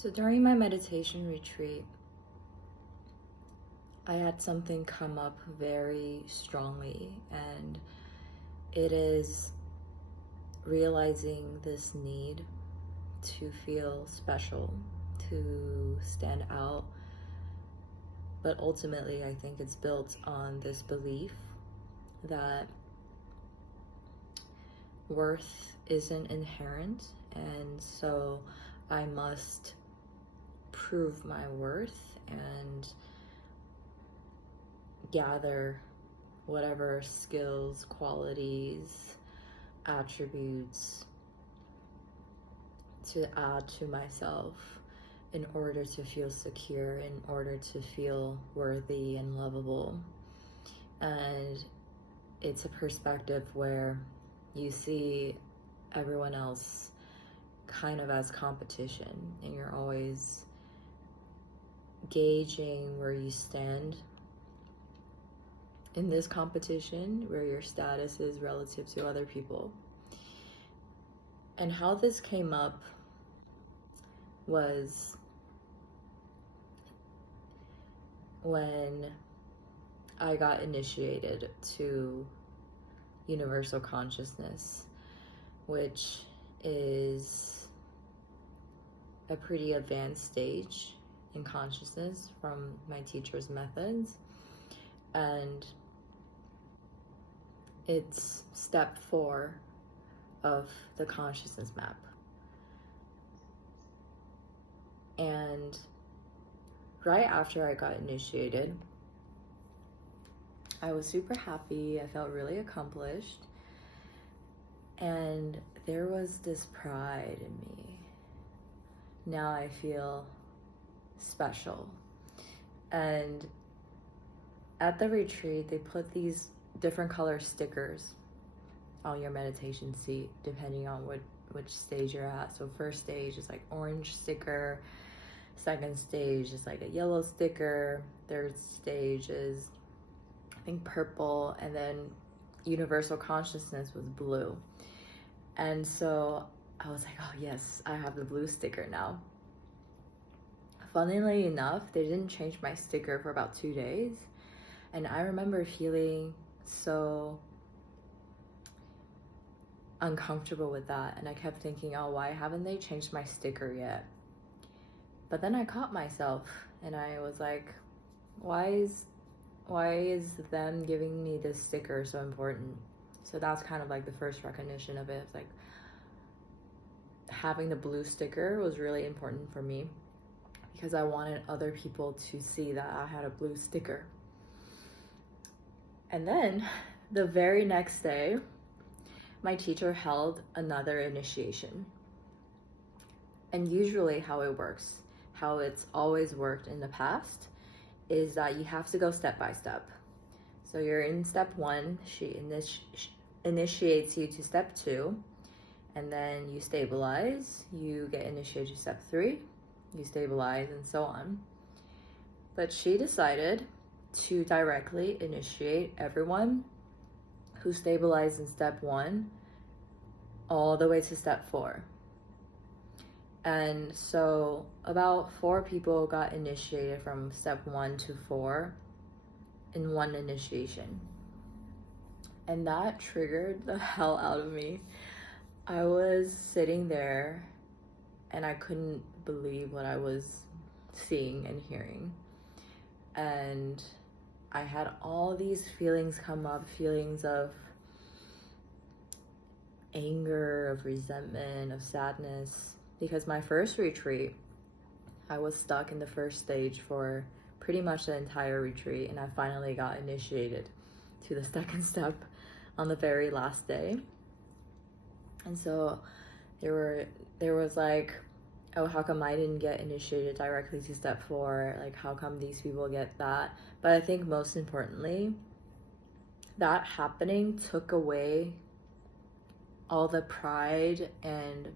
So during my meditation retreat, I had something come up very strongly, and it is realizing this need to feel special, to stand out. But ultimately, I think it's built on this belief that worth isn't inherent, and so I must prove my worth and gather whatever skills, qualities, attributes to add to myself in order to feel secure, in order to feel worthy and lovable. And it's a perspective where you see everyone else kind of as competition, and you're always gauging where you stand in this competition, where your status is relative to other people. And how this came up was when I got initiated to Universal Consciousness, which is a pretty advanced stage in consciousness from my teacher's methods. And it's step 4 of the consciousness map. And right after I got initiated, I was super happy. I felt really accomplished. And there was this pride in me. Now I feel special. And at the retreat, they put these different color stickers on your meditation seat, depending on which stage you're at. So first stage is like orange sticker. Second stage is like a yellow sticker. Third stage is, I think, purple. And then Universal Consciousness was blue. And so I was like, oh yes, I have the blue sticker now. Funnily enough, they didn't change my sticker for about 2 days. And I remember feeling so uncomfortable with that. And I kept thinking, oh, why haven't they changed my sticker yet? But then I caught myself and I was like, why is them giving me this sticker so important? So that's kind of like the first recognition of it. It's like having the blue sticker was really important for me because I wanted other people to see that I had a blue sticker. And then the very next day, my teacher held another initiation. And usually how it works, how it's always worked in the past, is that you have to go step by step. So you're in step 1, she initiates you to step 2, and then you stabilize, you get initiated to step 3, you stabilize, and so on. But she decided to directly initiate everyone who stabilized in step 1 all the way to step 4. And so about 4 people got initiated from step 1 to 4 in one initiation. And that triggered the hell out of me. I was sitting there and I couldn't believe what I was seeing and hearing. And I had all these feelings come up, feelings of anger, of resentment, of sadness. Because my first retreat, I was stuck in the first stage for pretty much the entire retreat, and I finally got initiated to the second step on the very last day. And so there was like, oh, how come I didn't get initiated directly to step 4? Like, how come these people get that? But I think most importantly, that happening took away all the pride and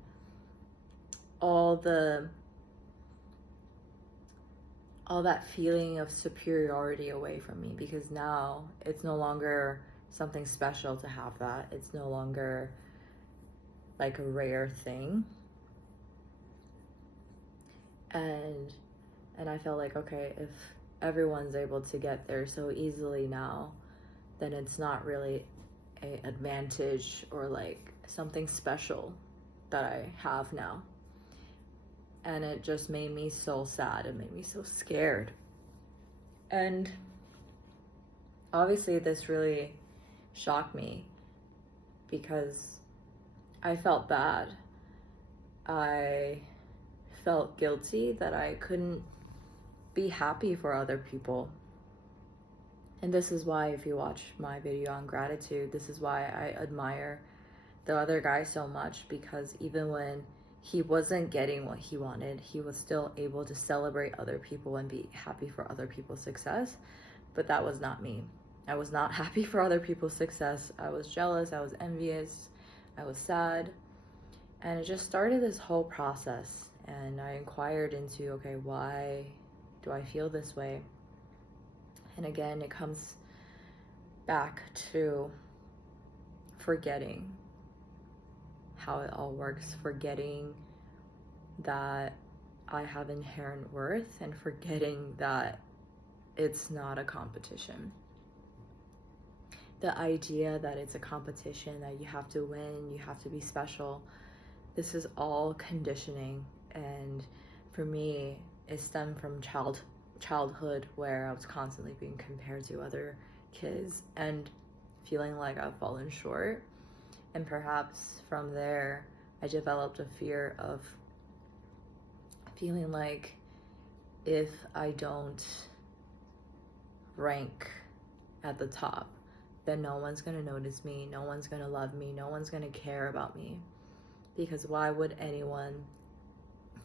all that feeling of superiority away from me, because now it's no longer something special to have that. It's no longer like a rare thing. And I felt like, okay, if everyone's able to get there so easily now, then it's not really an advantage or like something special that I have now. And it just made me so sad. It made me so scared. And obviously this really shocked me because I felt bad. I felt guilty that I couldn't be happy for other people. And this is why, if you watch my video on gratitude, this is why I admire the other guy so much, because even when he wasn't getting what he wanted, he was still able to celebrate other people and be happy for other people's success. But that was not me. I was not happy for other people's success. I was jealous, I was envious, I was sad. And it just started this whole process. And I inquired into, okay, why do I feel this way? And again, it comes back to forgetting how it all works, forgetting that I have inherent worth, and forgetting that it's not a competition. The idea that it's a competition, that you have to win, you have to be special, this is all conditioning. And for me, it stemmed from childhood, where I was constantly being compared to other kids and feeling like I've fallen short. And perhaps from there, I developed a fear of feeling like if I don't rank at the top, then no one's gonna notice me, no one's gonna love me, no one's gonna care about me. Because why would anyone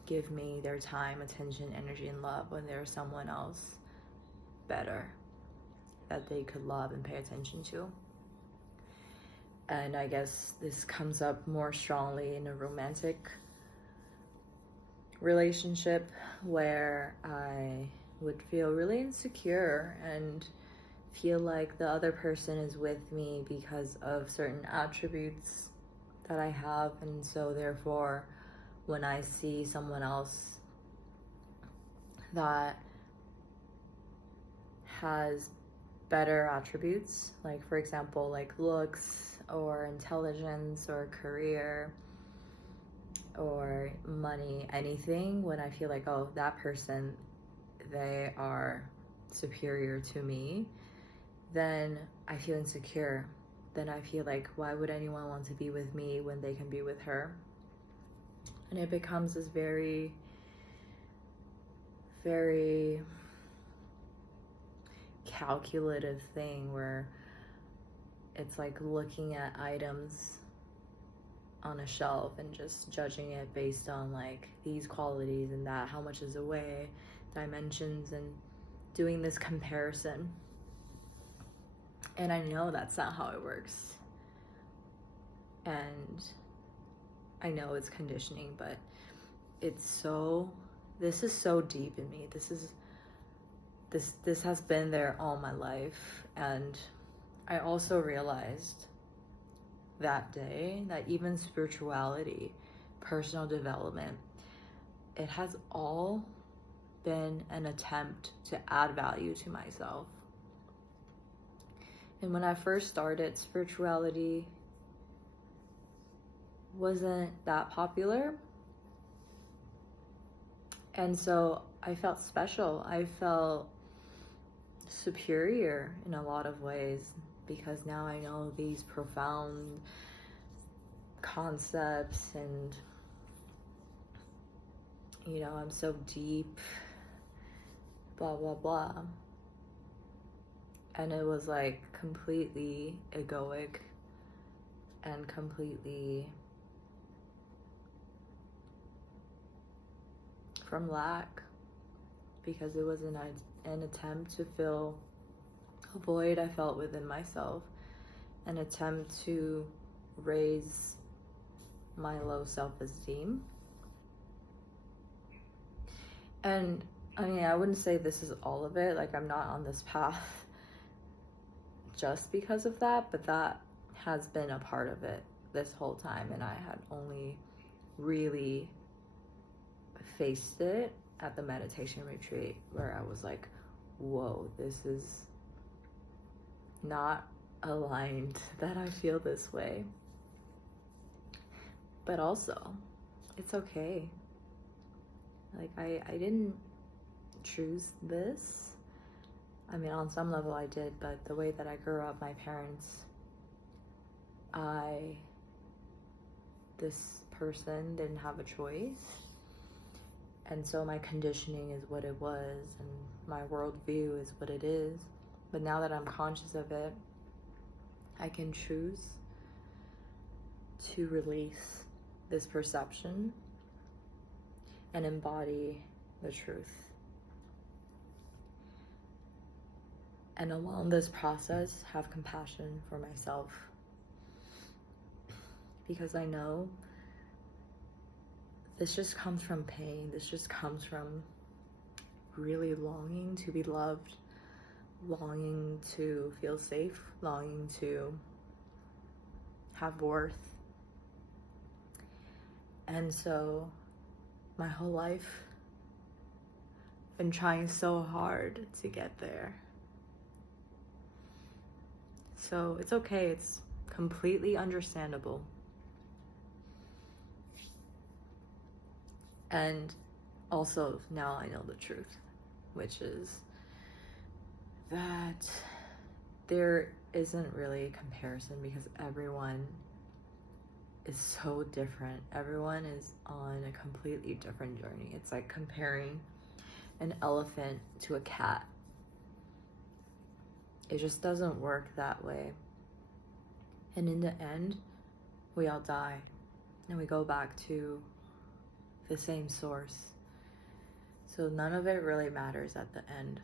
give me their time, attention, energy, and love when there's someone else better that they could love and pay attention to? And I guess this comes up more strongly in a romantic relationship, where I would feel really insecure and feel like the other person is with me because of certain attributes that I have. And so therefore, when I see someone else that has better attributes, like for example, like looks or intelligence or career or money, anything, when I feel like, oh, that person, they are superior to me, then I feel insecure. Then I feel like, why would anyone want to be with me when they can be with her? And it becomes this very, very calculative thing, where it's like looking at items on a shelf and just judging it based on like these qualities and that, how much is the weight, dimensions, and doing this comparison. And I know that's not how it works. And I know it's conditioning, but this is so deep in me. This has been there all my life. And I also realized that day that even spirituality, personal development, it has all been an attempt to add value to myself. And when I first started, spirituality wasn't that popular. And so I felt special. I felt superior in a lot of ways, because now I know these profound concepts, and you know, I'm so deep, blah blah blah. And it was like completely egoic and completely from lack, because it was an attempt to fill a void I felt within myself, an attempt to raise my low self-esteem. And I mean, I wouldn't say this is all of it, like I'm not on this path just because of that, but that has been a part of it this whole time, and I had only really faced it at the meditation retreat where I was like, whoa, this is not aligned that I feel this way. But also, it's okay. Like, I didn't choose this. I mean, on some level I did, but the way that I grew up, my parents, this person didn't have a choice. And so my conditioning is what it was, and my worldview is what it is. But now that I'm conscious of it, I can choose to release this perception and embody the truth. And along this process, have compassion for myself. Because I know this just comes from pain. This just comes from really longing to be loved, longing to feel safe, longing to have worth. And so my whole life, I've been trying so hard to get there. So it's okay, it's completely understandable. And also now I know the truth, which is that there isn't really a comparison because everyone is so different. Everyone is on a completely different journey. It's like comparing an elephant to a cat. It just doesn't work that way. And in the end, we all die and we go back to the same source. So none of it really matters at the end.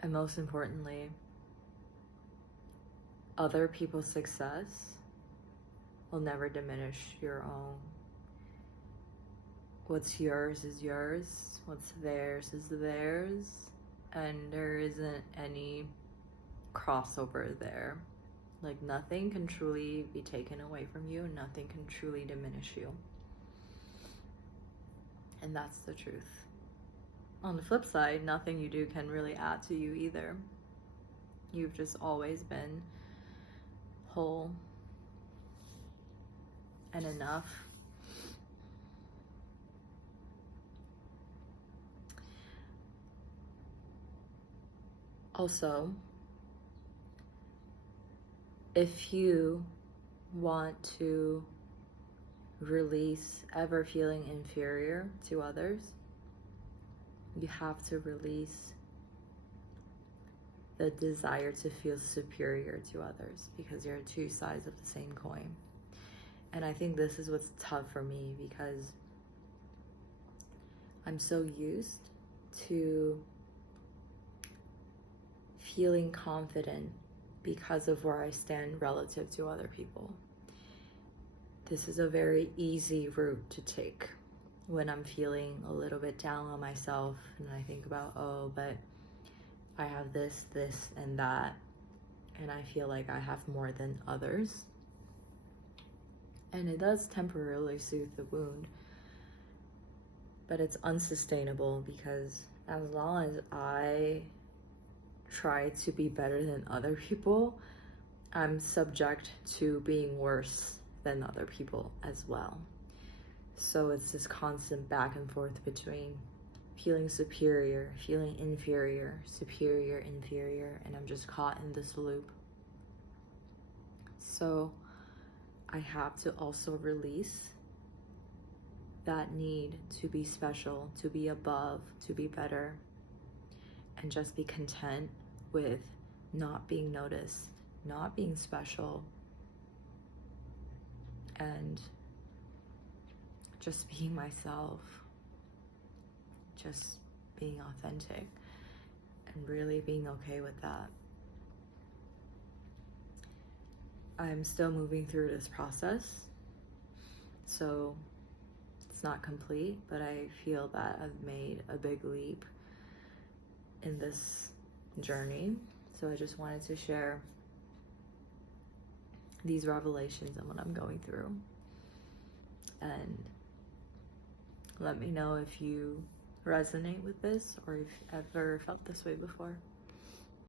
And most importantly, other people's success will never diminish your own. What's yours is yours, what's theirs is theirs, and there isn't any crossover there. Like, nothing can truly be taken away from you, nothing can truly diminish you. And that's the truth. On the flip side, nothing you do can really add to you either. You've just always been whole and enough. Also, if you want to release ever feeling inferior to others, you have to release the desire to feel superior to others, because you're two sides of the same coin. And I think this is what's tough for me, because I'm so used to feeling confident because of where I stand relative to other people. This is a very easy route to take when I'm feeling a little bit down on myself and I think about, oh, but I have this, and that, and I feel like I have more than others. And it does temporarily soothe the wound, but it's unsustainable, because as long as I try to be better than other people, I'm subject to being worse than other people as well. So it's this constant back and forth between feeling superior, feeling inferior, superior, inferior, and I'm just caught in this loop. So I have to also release that need to be special, to be above, to be better, and just be content with not being noticed, not being special, and just being myself, just being authentic, and really being okay with that. I'm still moving through this process, so it's not complete, but I feel that I've made a big leap in this journey. So I just wanted to share these revelations and what I'm going through. And let me know if you resonate with this or if you've ever felt this way before.